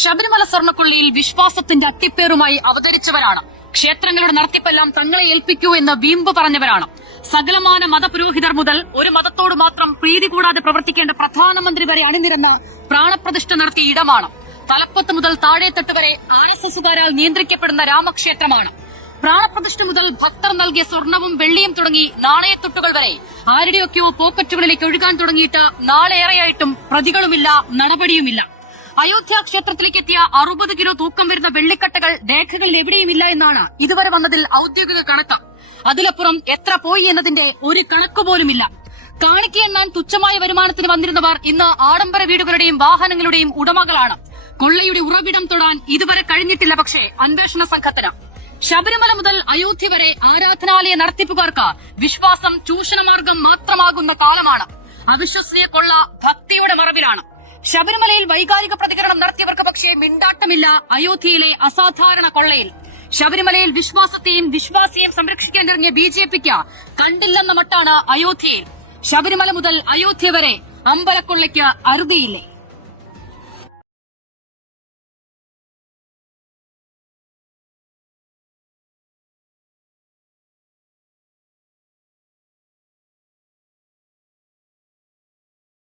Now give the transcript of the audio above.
ശബരിമല സ്വർണ്ണക്കൊള്ളിയിൽ വിശ്വാസത്തിന്റെ അട്ടിപ്പേറുമായി അവതരിച്ചവരാണ്. ക്ഷേത്രങ്ങളുടെ നടത്തിപ്പെല്ലാം തങ്ങളെ ഏൽപ്പിക്കൂ എന്ന് വീമ്പ് പറഞ്ഞവരാണ്. സകലമാന മതപുരോഹിതർ മുതൽ ഒരു മതത്തോട് മാത്രം പ്രീതി കൂടാതെ പ്രവർത്തിക്കേണ്ട പ്രധാനമന്ത്രി വരെ അണിനിരന്ന് പ്രാണപ്രതിഷ്ഠ നടത്തിയ ഇടമാണ്. തലപ്പത്ത് മുതൽ താഴെത്തട്ട് വരെ RSSകാരാൽ നിയന്ത്രിക്കപ്പെടുന്ന രാമക്ഷേത്രമാണ്. പ്രാണപ്രതിഷ്ഠ മുതൽ ഭക്തർ നൽകിയ സ്വർണവും വെള്ളിയും തുടങ്ങി നാണയത്തുട്ടുകൾ വരെ ആരുടെയൊക്കെയോ പോക്കറ്റുകളിലേക്ക് ഒഴുകാൻ തുടങ്ങിയിട്ട് നാളേറെയായിട്ടും പ്രതികളുമില്ല, നടപടിയുമില്ല. അയോധ്യ ക്ഷേത്രത്തിലേക്ക് എത്തിയ 60 കിലോ തൂക്കം വരുന്ന വെള്ളിക്കട്ടകൾ രേഖകളിൽ എവിടെയുമില്ല എന്നാണ് ഇതുവരെ വന്നതിൽ ഔദ്യോഗിക കണക്ക്. അതിലപ്പുറം എത്ര പോയി എന്നതിന്റെ ഒരു കണക്കുപോലുമില്ല. കാണിക്ക എണ്ണാൻ തുച്ഛമായ വരുമാനത്തിന് വന്നിരുന്നവർ ഇന്ന് ആഡംബര വീടുകളുടെയും വാഹനങ്ങളുടെയും ഉടമകളാണ്. കൊള്ളയുടെ ഉറവിടം തൊടാൻ ഇതുവരെ കഴിഞ്ഞിട്ടില്ല. പക്ഷേ അന്വേഷണ സംഘത്തിന് ശബരിമല മുതൽ അയോധ്യ വരെ ആരാധനാലയ നടത്തിപ്പുകാർക്ക് വിശ്വാസം ചൂഷണമാർഗം മാത്രമാകുന്ന കാലമാണ്. അവിശ്വസനീയ കൊള്ള ഭക്തിയുടെ മറവിലാണ്. ശബരിമലയിൽ വൈകാരിക പ്രതികരണം നടത്തിയവർക്ക് പക്ഷേ മിണ്ടാട്ടമില്ല അയോധ്യയിലെ അസാധാരണ കൊള്ളയിൽ. ശബരിമലയിൽ വിശ്വാസത്തെയും വിശ്വാസിയെയും സംരക്ഷിക്കാനിറങ്ങിയ BJPക്ക് കണ്ടില്ലെന്ന മട്ടാണ് അയോധ്യയിൽ. ശബരിമല മുതൽ അയോധ്യ വരെ അമ്പലക്കൊള്ളയ്ക്ക് അറുതിയില്ലേ?